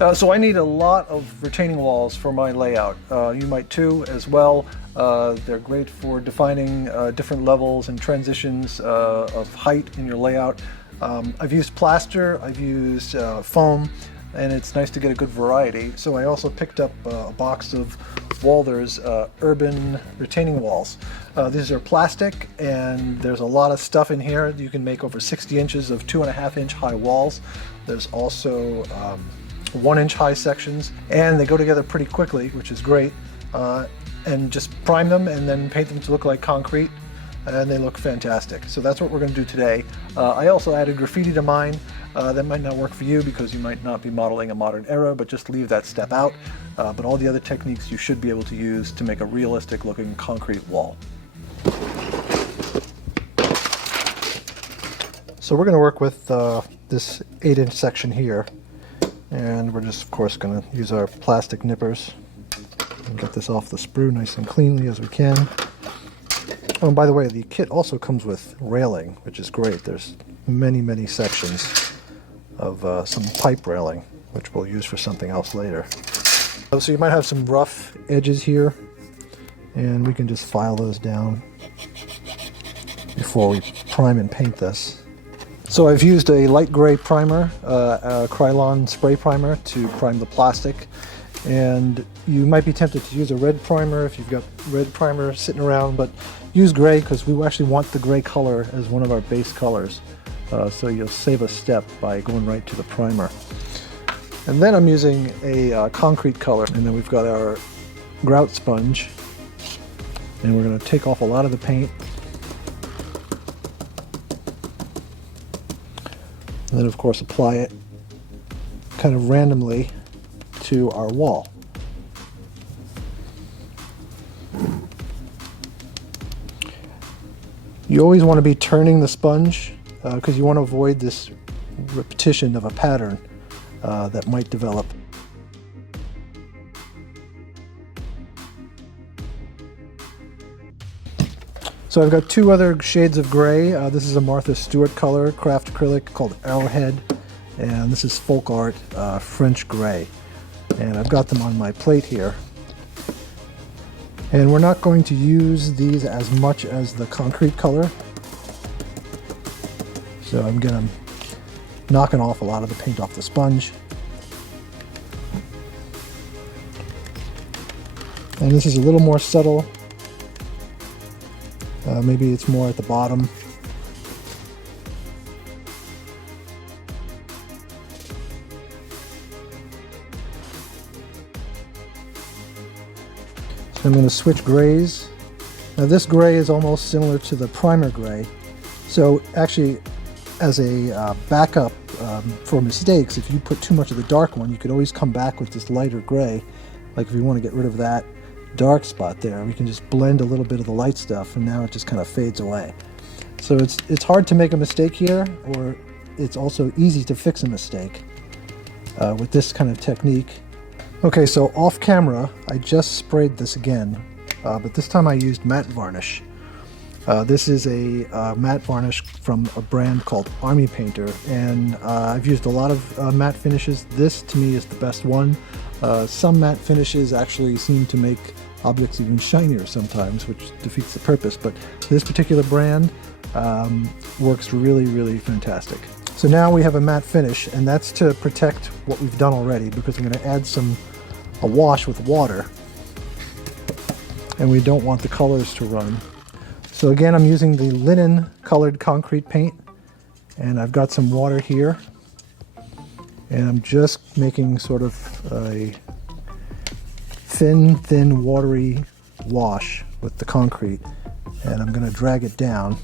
So I need a lot of retaining walls for my layout. You might too as well. They're great for defining different levels and transitions of height in your layout. I've used plaster, I've used foam, and it's nice to get a good variety. So I also picked up a box of Walthers urban retaining walls. These are plastic, and there's a lot of stuff in here. You can make over 60 inches of 2.5-inch high walls. There's also 1-inch high sections, and they go together pretty quickly, which is great. And just prime them and then paint them to look like concrete, and they look fantastic. So that's what we're going to do today. I also added graffiti to mine. That might not work for you because you might not be modeling a modern era, but just leave that step out. But all the other techniques you should be able to use to make a realistic looking concrete wall. So we're going to work with this 8-inch section here. And we're just, of course, going to use our plastic nippers and get this off the sprue nice and cleanly as we can. Oh, and by the way, the kit also comes with railing, which is great. There's many sections of some pipe railing, which we'll use for something else later. So you might have some rough edges here, and we can just file those down before we prime and paint this. So I've used a light gray primer, a Krylon spray primer to prime the plastic, and you might be tempted to use a red primer if you've got red primer sitting around, but use gray because we actually want the gray color as one of our base colors. So you'll save a step by going right to the primer. And then I'm using a concrete color, and then we've got our grout sponge, and we're going to take off a lot of the paint. And then, of course, apply it kind of randomly to our wall. You always want to be turning the sponge because you want to avoid this repetition of a pattern that might develop. So I've got two other shades of gray. This is a Martha Stewart color, craft acrylic called Arrowhead, and this is Folk Art French Gray. And I've got them on my plate here. And we're not going to use these as much as the concrete color. So I'm going to knock off a lot of the paint off the sponge. And this is a little more subtle. Maybe it's more at the bottom. So I'm going to switch grays. Now this gray is almost similar to the primer gray. So actually, as a backup for mistakes, if you put too much of the dark one, you could always come back with this lighter gray. Like if you want to get rid of that dark spot there, we can just blend a little bit of the light stuff, and now it just kind of fades away. So it's hard to make a mistake here, or it's also easy to fix a mistake with this kind of technique. Okay, so off camera I just sprayed this again, but this time I used matte varnish. This is a matte varnish from a brand called Army Painter, and I've used a lot of matte finishes. This to me is the best one. Some matte finishes actually seem to make objects even shinier sometimes, which defeats the purpose, but this particular brand works really fantastic. So now we have a matte finish, and that's to protect what we've done already, because I'm going to add a wash with water, and we don't want the colors to run. So again, I'm using the linen colored concrete paint, and I've got some water here, and I'm just making sort of a thin watery wash with the concrete, and I'm going to drag it down,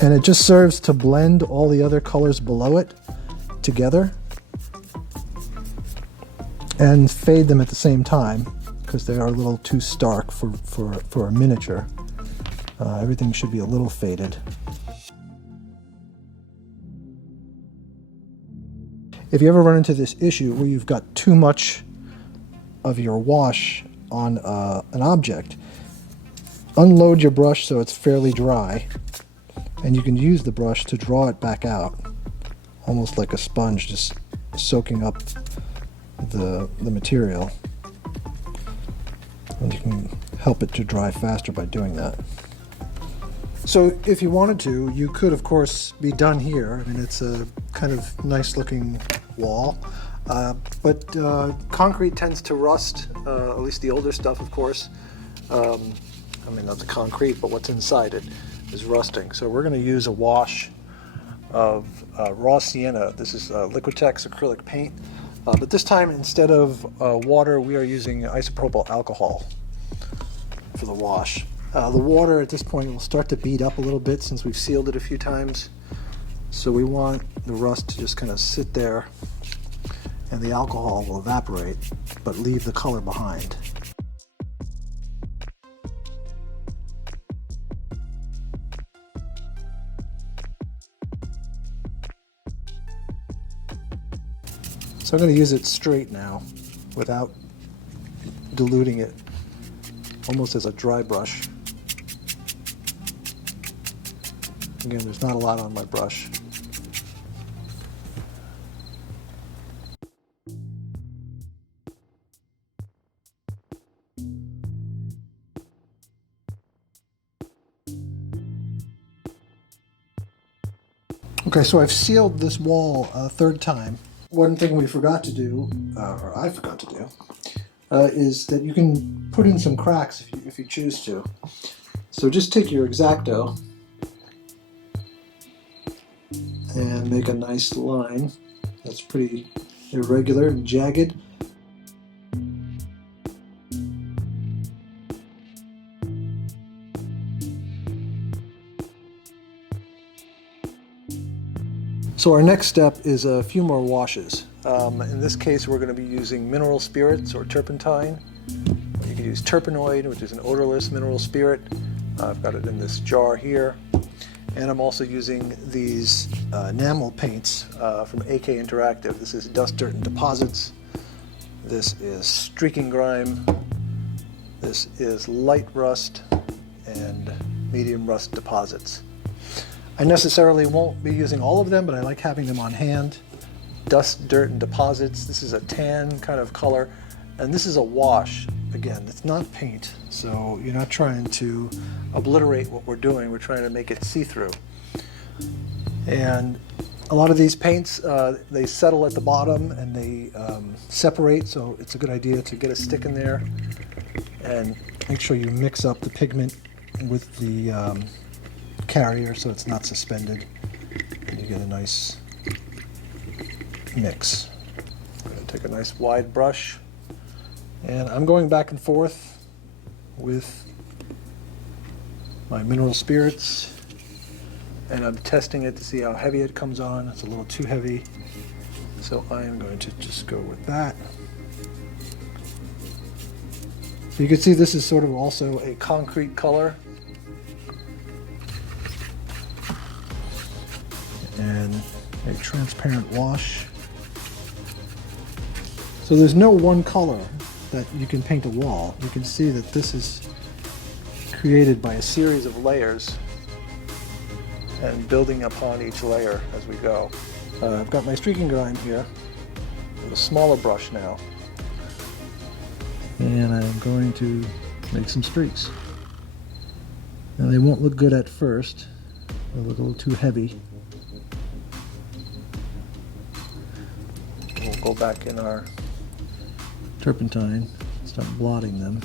and it just serves to blend all the other colors below it together and fade them at the same time, because they are a little too stark for a miniature. Everything should be a little faded. If you ever run into this issue where you've got too much of your wash on an object, unload your brush so it's fairly dry, and you can use the brush to draw it back out almost like a sponge, just soaking up the material. And you can help it to dry faster by doing that. So if you wanted to, you could of course be done here. I mean, it's a kind of nice looking wall, but concrete tends to rust, at least the older stuff of course. I mean, not the concrete, but what's inside it is rusting. So we're going to use a wash of raw sienna. This is Liquitex acrylic paint, but this time instead of water, we are using isopropyl alcohol for the wash. The water at this point will start to bead up a little bit since we've sealed it a few times. So we want the rust to just kind of sit there, and the alcohol will evaporate, but leave the color behind. So I'm going to use it straight now without diluting it, almost as a dry brush. Again, there's not a lot on my brush. Okay, so I've sealed this wall a third time. One thing we forgot to do, or I forgot to do, is that you can put in some cracks if you choose to. So just take your X-Acto and make a nice line that's pretty irregular and jagged. So our next step is a few more washes. In this case, we're going to be using mineral spirits or turpentine. You can use terpenoid, which is an odorless mineral spirit. I've got it in this jar here. And I'm also using these enamel paints from AK Interactive. This is Dust, Dirt, and Deposits. This is Streaking Grime. This is Light Rust and Medium Rust Deposits. I necessarily won't be using all of them, but I like having them on hand. Dust, Dirt, and Deposits. This is a tan kind of color, and this is a wash. Again, it's not paint, so you're not trying to obliterate what we're doing. We're trying to make it see-through. And a lot of these paints, they settle at the bottom and they separate, so it's a good idea to get a stick in there and make sure you mix up the pigment with the carrier so it's not suspended, and you get a nice mix. I'm going to take a nice wide brush, and I'm going back and forth with my mineral spirits, and I'm testing it to see how heavy it comes on. It's a little too heavy, so I am going to just go with that. So you can see this is sort of also a concrete color, and a transparent wash. So there's no one color that you can paint a wall. You can see that this is created by a series of layers and building upon each layer as we go. I've got my streaking grime here with a smaller brush now, and I'm going to make some streaks. Now they won't look good at first. They'll look a little too heavy. We'll go back in our turpentine, start blotting them.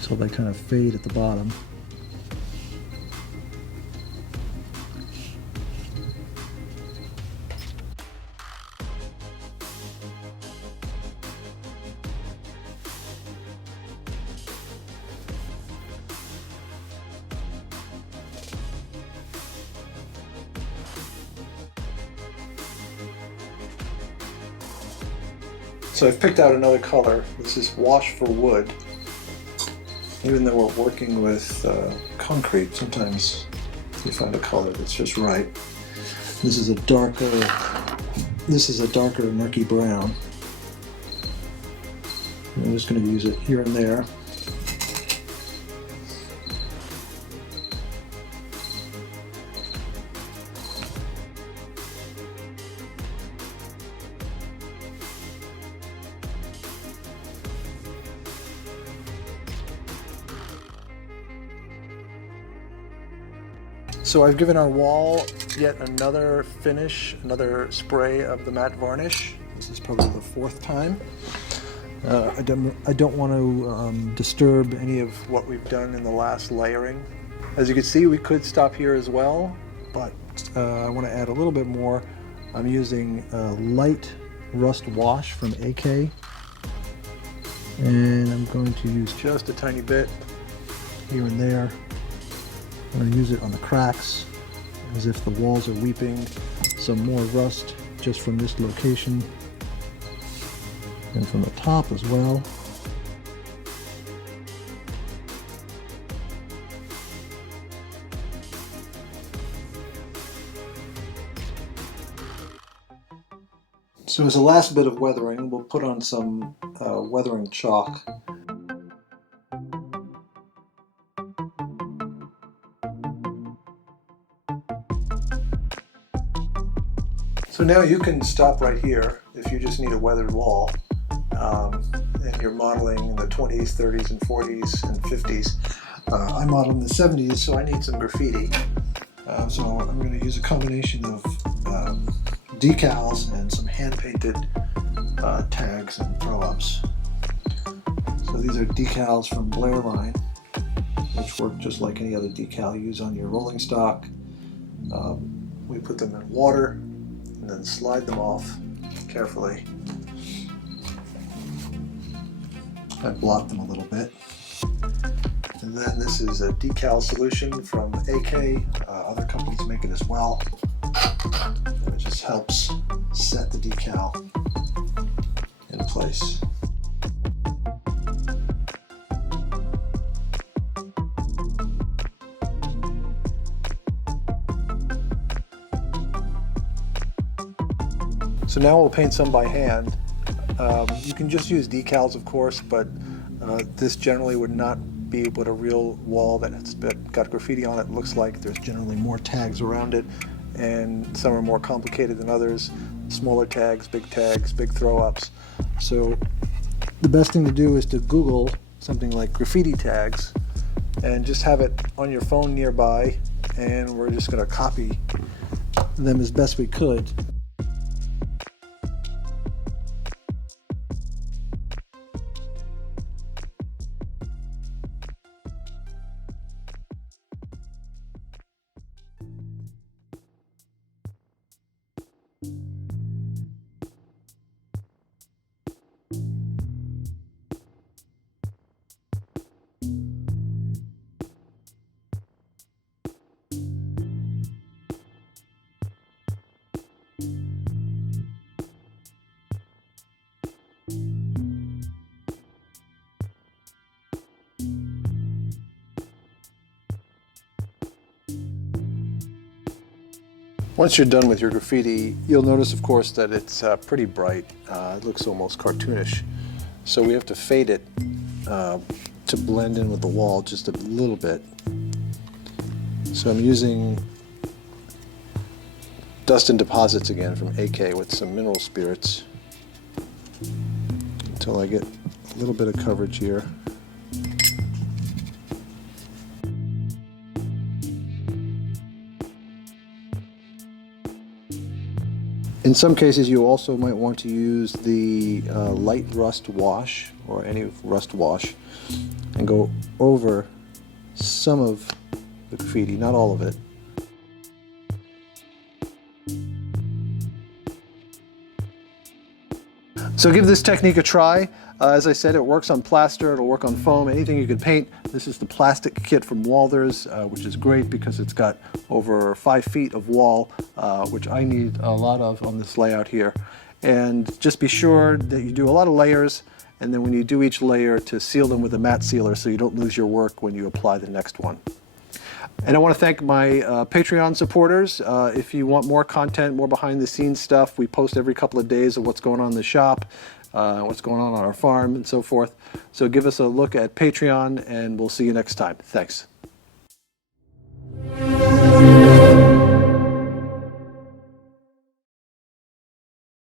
So they kind of fade at the bottom. So I've picked out another color. This is Wash for Wood. Even though we're working with concrete, sometimes you find a color that's just right. This is a darker murky brown. I'm just going to use it here and there. So I've given our wall yet another finish, another spray of the matte varnish. This is probably the fourth time. I don't want to disturb any of what we've done in the last layering. As you can see, we could stop here as well, but I want to add a little bit more. I'm using light rust wash from AK, and I'm going to use just a tiny bit here and there. I'm going to use it on the cracks as if the walls are weeping. Some more rust just from this location and from the top as well. So as a last bit of weathering, we'll put on some weathering chalk. So now you can stop right here if you just need a weathered wall and you're modeling in the 20s, 30s, and 40s and 50s. I model in the 70s, so I need some graffiti. So I'm going to use a combination of decals and some hand-painted tags and throw-ups. So these are decals from Blair Line, which work just like any other decal you use on your rolling stock. We put them in water and then slide them off carefully. I blot them a little bit. And then this is a decal solution from AK. Other companies make it as well. It just helps set the decal in place. So now we'll paint some by hand. You can just use decals, of course, but this generally would not be what a real wall that's got graffiti on it looks like. There's generally more tags around it, and some are more complicated than others. Smaller tags, big throw-ups. So the best thing to do is to Google something like graffiti tags and just have it on your phone nearby, and we're just going to copy them as best we could. Once you're done with your graffiti, you'll notice, of course, that it's pretty bright. It looks almost cartoonish. So we have to fade it to blend in with the wall just a little bit. So I'm using Dust and Deposits again from AK with some mineral spirits until I get a little bit of coverage here. In some cases, you also might want to use the light rust wash or any rust wash and go over some of the graffiti, not all of it. So give this technique a try. As I said, it works on plaster, it'll work on foam, anything you can paint. This is the plastic kit from Walthers, which is great because it's got over 5 feet of wall, which I need a lot of on this layout here. And just be sure that you do a lot of layers, and then when you do each layer, to seal them with a matte sealer so you don't lose your work when you apply the next one. And I want to thank my Patreon supporters. If you want more content, more behind the scenes stuff, we post every couple of days of what's going on in the shop, what's going on our farm and so forth. So give us a look at Patreon, and we'll see you next time. Thanks.